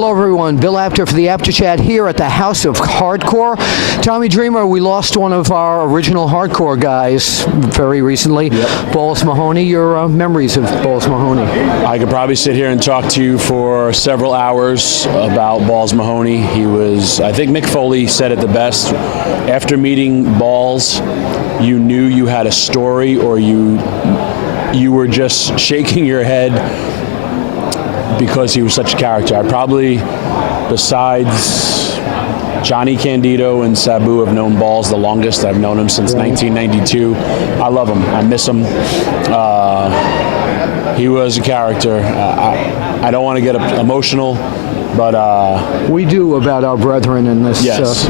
Hello everyone, Bill Apter for the Apter Chat here at the House of Hardcore. Tommy Dreamer, we lost one of our original hardcore guys very recently. Yep. Balls Mahoney, your memories of Balls Mahoney? I could probably sit here and talk to you for several hours about Balls Mahoney. He was, I think Mick Foley said it the best. After meeting Balls, you knew you had a story, or you were just shaking your head because he was such a character. I probably, besides Johnny Candido and Sabu, have known Balls the longest. I've known him since 1992. I love him. I miss him. He was a character. I don't want to get emotional, but we do about our brethren in this. Yes.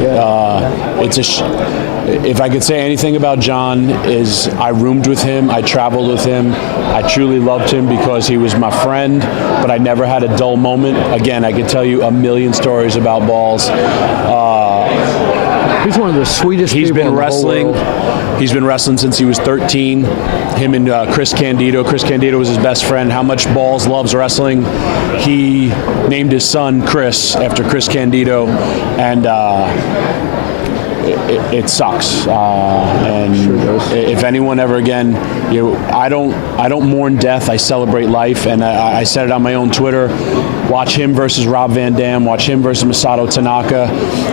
If I could say anything about John, is I roomed with him, I traveled with him, I truly loved him because he was my friend, but I never had a dull moment. Again, I could tell you a million stories about Balls. He's one of the sweetest people in the whole world. He's been wrestling since he was 13. Him and Chris Candido. Chris Candido was his best friend. How much Balls loves wrestling. He named his son Chris after Chris Candido, and it sucks. And sure, if anyone ever again, I don't mourn death. I celebrate life, and I said it on my own Twitter. Watch him versus Rob Van Dam. Watch him versus Masato Tanaka.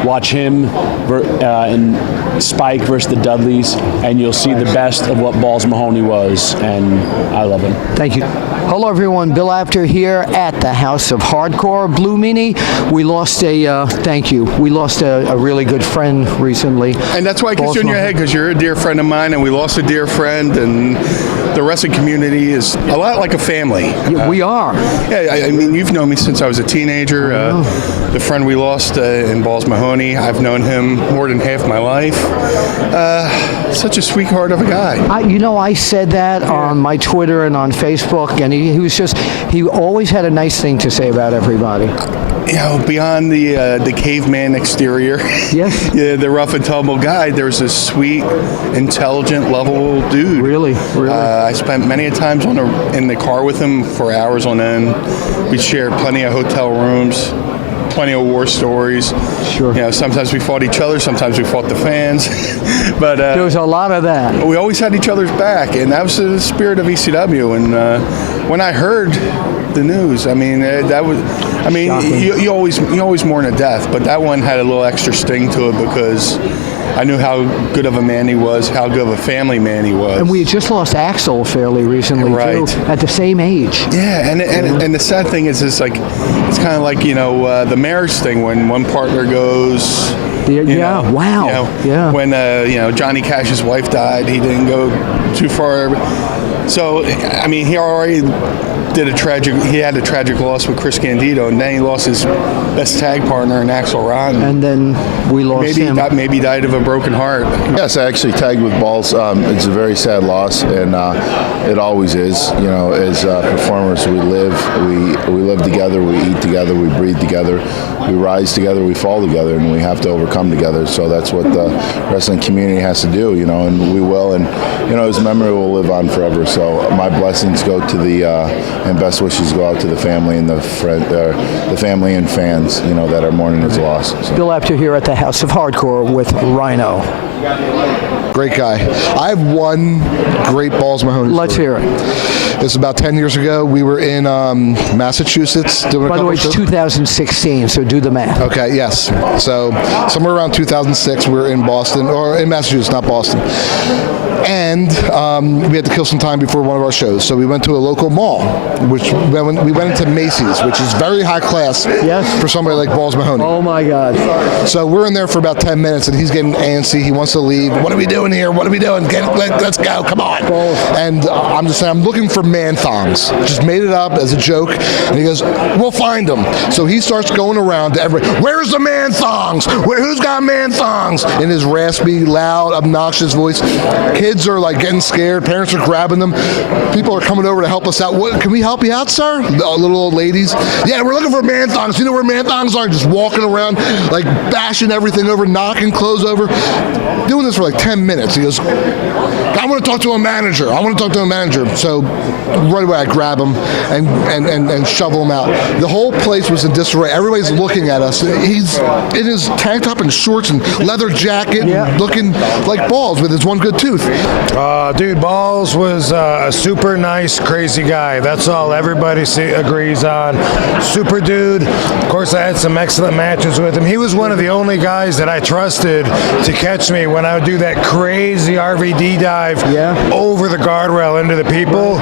Watch him and Spike versus the Dudleys, and you'll see the best of what Balls Mahoney was, and I love him. Thank you. Hello everyone, Bill Apter here at the House of Hardcore. Blue Meanie, we lost we lost a really good friend recently. And that's why it gets you in your head, because you're a dear friend of mine, and we lost a dear friend, and the wrestling community is a lot like a family. Yeah, we are. Yeah, I mean, you've known me since I was a teenager. The friend we lost in Balls Mahoney, I've known him more than half my life. Such a sweetheart of a guy. I said that on my Twitter and on Facebook, and he always had a nice thing to say about everybody. Beyond the caveman exterior, yes, yeah, the rough and tumble guy, there's this sweet, intelligent, lovable dude. Really. I spent many times in the car with him for hours on end. We shared plenty of hotel rooms, plenty of war stories. Sure. Sometimes we fought each other, sometimes we fought the fans. But there was a lot of that. We always had each other's back, and that was the spirit of ECW. And when I heard the news, you always mourn a death, but that one had a little extra sting to it because I knew how good of a man he was, how good of a family man he was. And we had just lost Axel fairly recently, right, too, at the same age. Yeah, and the sad thing is, it's kind of like the marriage thing when one partner goes. When Johnny Cash's wife died, he didn't go too far. So he already had a tragic loss with Chris Candido, and then he lost his best tag partner in Axel Rotten. And then we lost him. Maybe died of a broken heart. Yes, I actually tagged with Balls. It's a very sad loss, and it always is. As performers, we live together, we eat together, we breathe together, we rise together, we fall together, and we have to overcome together. So that's what the wrestling community has to do, and we will. And his memory will live on forever. So my blessings go to and best wishes go out to the family and the family and fans, that are mourning his loss. So. Bill Apter here at the House of Hardcore with Rhino. Great guy. I have one great Balls Mahoney Let's story. hear it. This was about 10 years ago. We were in Massachusetts doing By the way, it's 2016, so do the math. Okay, yes. So somewhere around 2006, we were in Boston, or in Massachusetts, not Boston. And we had to kill some time before one of our shows. So we went to a local mall, which we went into Macy's, which is very high class for somebody like Balls Mahoney. Oh, my God. So we're in there for about 10 minutes, and he's getting antsy. He wants to leave. What are we doing here? What are we doing? Let's go. Come on. And I'm just saying, I'm looking for man thongs. Just made it up as a joke. And he goes, we'll find them. So he starts going around to everybody. Where's the man thongs? Who's got man thongs? In his raspy, loud, obnoxious voice. Kids kids are like getting scared. Parents are grabbing them. People are coming over to help us out. What, can we help you out, sir? The little old ladies. Yeah, we're looking for man thongs. You know where man thongs are? Just walking around, like bashing everything over, knocking clothes over. Doing this for like 10 minutes. He goes, I want to talk to a manager. I want to talk to a manager. So right away I grab him and shovel him out. The whole place was in disarray. Everybody's looking at us. He's in his tank top and shorts and leather jacket, and looking like Balls with his one good tooth. Dude, Balls was a super nice, crazy guy. That's all everybody agrees on. Super dude. Of course, I had some excellent matches with him. He was one of the only guys that I trusted to catch me when I would do that crazy RVD dive over the guardrail into the people.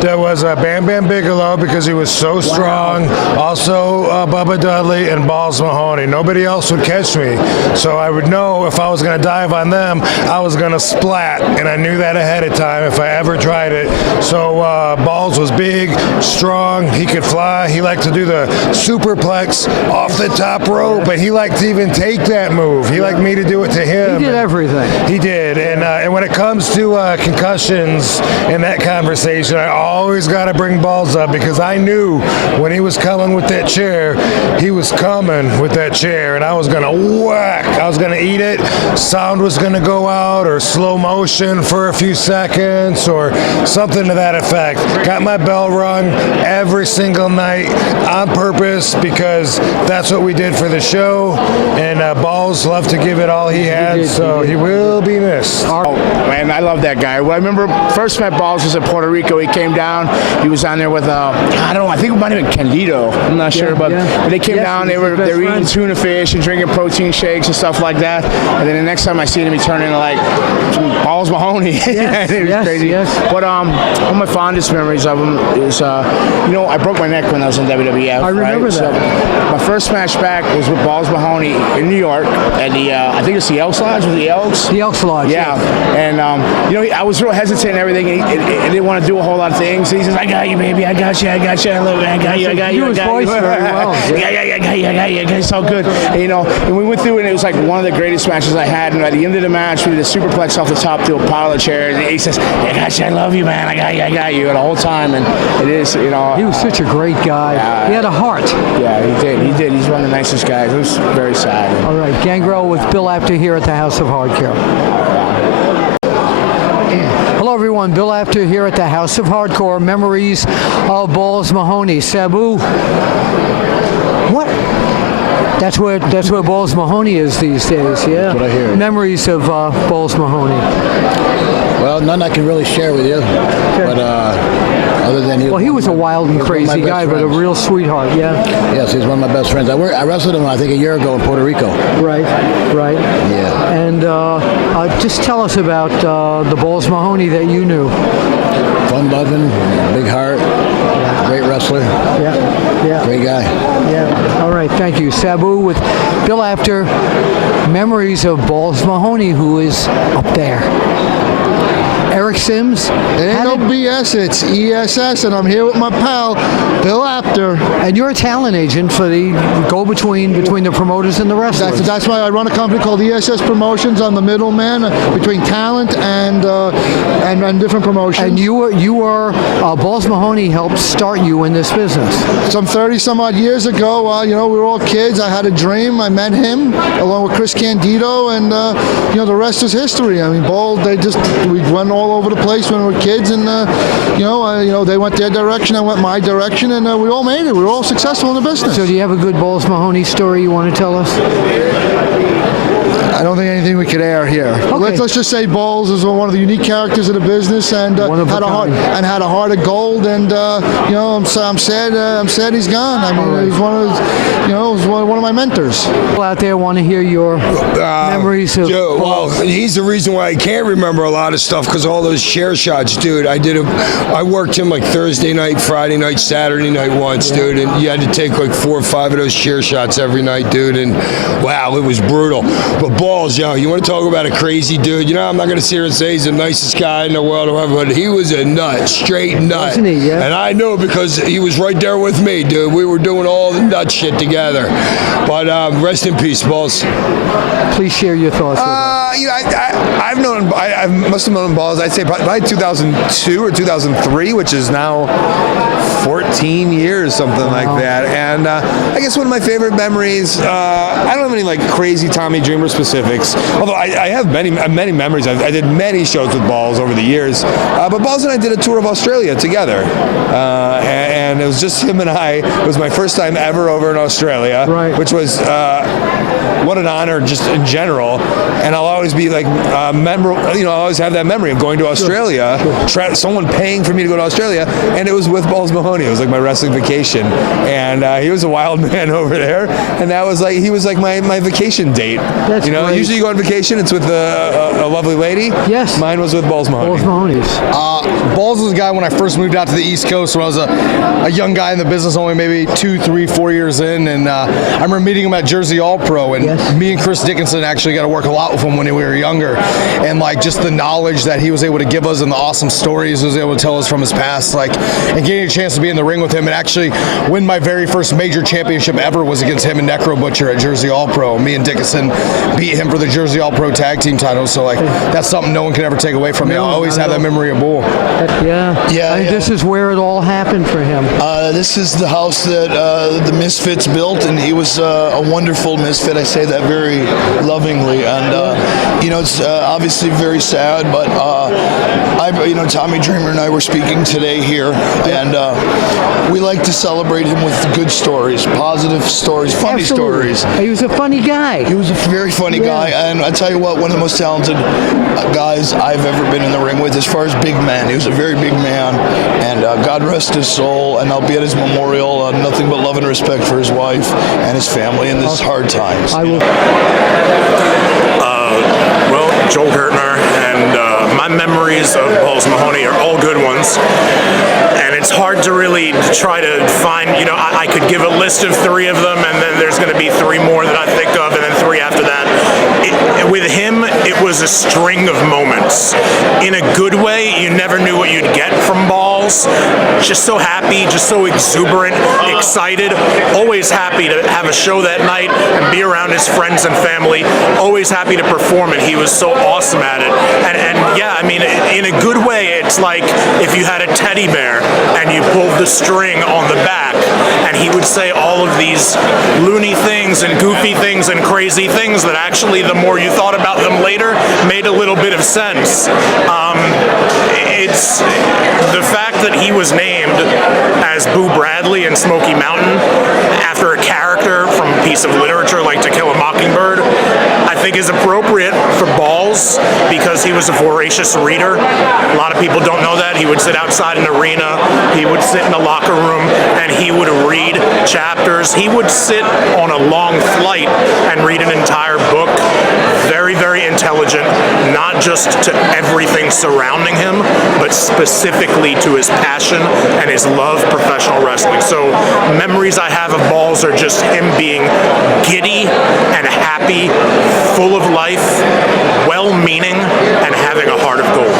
There was Bam Bam Bigelow because he was so strong. Also Bubba Dudley and Balls Mahoney. Nobody else would catch me. So I would know if I was going to dive on them, I was going to splat. And I knew that ahead of time if I ever tried it. So Balls was big, strong. He could fly. He liked to do the superplex off the top rope. But he liked to even take that move. He liked me to do it to him. He did everything. He did. And when it comes to concussions in that conversation, I always got to bring Balls up because I knew when he was coming with that chair, he was coming with that chair, and I was going to whack. I was going to eat it. Sound was going to go out, or slow motion for a few seconds, or something to that effect. Got my bell rung every single night on purpose because that's what we did for the show, and Balls loved to give it all he had, so he will be missed. Oh, man, I love that guy. Well, I remember first met Balls was in Puerto Rico. He came down. He was down there with, I don't know, I think it might have been Candido. I'm not sure, but they came down. They were eating tuna fish and drinking protein shakes and stuff like that. And then the next time I seen him, he turned into like Balls Mahoney. It was crazy. But one of my fondest memories of him is, I broke my neck when I was in WWF. I remember that. So my first match back was with Balls Mahoney in New York at the, I think it's the Elks Lodge, with the Elks. The Elks Lodge. Yeah. And, I was real hesitant and everything. And he didn't want to do a whole lot of things. He says, I got you, baby. I got you. I love you. I got you. I got you. He was voiced very well. I got you. It's all good. And, and we went through it, and it was like one of the greatest matches I had. And at the end of the match, we did a superplex off the top to a pile of chairs. And he says, I got you. I love you, man. I got you. And the whole time. And it is, He was such a great guy. He had a heart. Yeah, he did. He's one of the nicest guys. It was very sad. All right, Gangrel with Bill Apter here at the House of Hardcore. Hello, everyone. Bill Apter here at the House of Hardcore. Memories of Balls Mahoney. Sabu, what? That's where Balls Mahoney is these days. Yeah. That's what I hear. Memories of Balls Mahoney. Well, none I can really share with you, but other than he was a wild and crazy guy, but a real sweetheart. Yeah. Yes, he's one of my best friends. I wrestled him, I think, a year ago in Puerto Rico. Right. Yeah. And just tell us about the Balls Mahoney that you knew. Fun-loving, big heart, great wrestler. Yeah. Great guy. Yeah. All right. Thank you, Sabu with Bill Apter. Memories of Balls Mahoney, who is up there. Eric Sims. It ain't no BS, it's ESS, and I'm here with my pal, Bill Apter. And you're a talent agent for the go-between between the promoters and the wrestlers. That's why I run a company called ESS Promotions. I'm the middleman between talent and different promotions. And you were Balls Mahoney helped start you in this business. Some 30-some odd years ago, we were all kids. I had a dream. I met him along with Chris Candido, and the rest is history. I mean, we went all over the place when we were kids, and they went their direction, I went my direction, and we all made it. We were all successful in the business. So do you have a good Balls Mahoney story you want to tell us? I don't think anything we could air here. Okay. Let's just say Balls is one of the unique characters of the business, and had a heart of gold. And I'm sad he's gone. I mean, he was one of my mentors. People out there want to hear your memories of. Well, he's the reason why I can't remember a lot of stuff, because all those chair shots, dude. I worked him like Thursday night, Friday night, Saturday night once, dude, and you had to take like 4 or 5 of those chair shots every night, dude. And wow, it was brutal. But Balls, you want to talk about a crazy dude? I'm not going to sit here and say he's the nicest guy in the world, or whatever, but he was a nut, straight nut. Wasn't he? Yeah. And I know because he was right there with me, dude. We were doing all the nut shit together. But rest in peace, Balls. Please share your thoughts with us. I must have known Balls. I'd say probably 2002 or 2003, which is now 14 years, something like that. And I guess one of my favorite memories. I don't have any like crazy Tommy Dreamer specifics, although I have many memories. I did many shows with Balls over the years, but Balls and I did a tour of Australia together, and it was just him and I. It was my first time ever over in Australia, which was what an honor just in general. And I'll always be like memorable. I'll always have that memory of going to Australia, someone paying for me to go to Australia, and it was with Balls Mahoney. It was like my wrestling vacation, and he was a wild man over there, and that was like he was like my vacation date. That's great. Usually you go on vacation, it's with a lovely lady. Yes. Mine was with Balls Mahoney. Balls Mahoney's. Balls was a guy when I first moved out to the East Coast when I was a young guy in the business, only maybe 2, 3, 4 years in, and I remember meeting him at Jersey All Pro, and me and Chris Dickinson actually got to work a lot with him when we were younger, and like just the knowledge that he was able to give us and the awesome stories he was able to tell us from his past, like, and getting a chance to be in the ring with him and actually win my very first major championship ever was against him and Necro Butcher at Jersey All Pro. Me and Dickinson beat him for the Jersey All Pro tag team title, so like that's something no one can ever take away from me. I'll always have that memory of Bull. This is where it all happened for him. This is the house that the Misfits built, and he was a wonderful misfit. I say that very lovingly, and it's obviously very sad, but Tommy Dreamer and I were speaking today here, and we like to celebrate him with good stories, positive stories, funny stories. He was a funny guy. He was a very funny guy, and I tell you what, one of the most talented guys I've ever been in the ring with as far as big men. He was a very big man, and God rest his soul, and I'll be at his memorial. Nothing but love and respect for his wife and his family in these hard times. Joel Gertner, and my memories of Balls Mahoney are all good ones, and it's hard to really try to find, I could give a list of 3 of them, and then there's going to be 3 more that I think of, and then 3 after that. With him, it was a string of moments. In a good way, you never knew what you'd get from Balls. Just so happy, just so exuberant, excited, always happy to have a show that night and be around his friends and family, always happy to perform, and he was so awesome at it. And yeah, I mean, in a good way, it's like if you had a teddy bear and you pulled the string on the back, and he would say all of these loony things and goofy things and crazy things that actually, the more you thought about them later, made a little bit of sense. It's the fact that he was named as Boo Bradley in Smoky Mountain after a character from a piece of literature like To Kill a Mockingbird, I think is appropriate for Balls because he was a voracious reader. A lot of people don't know that. He would sit outside an arena, he would sit in a locker room, and he would read chapters. He would sit on a long flight and read an entire book. Very, very intelligent, not just to everything surrounding him, but specifically to his passion and his love of professional wrestling. So memories I have of Balls are just him being giddy and happy, full of life, well-meaning, and having a heart of gold.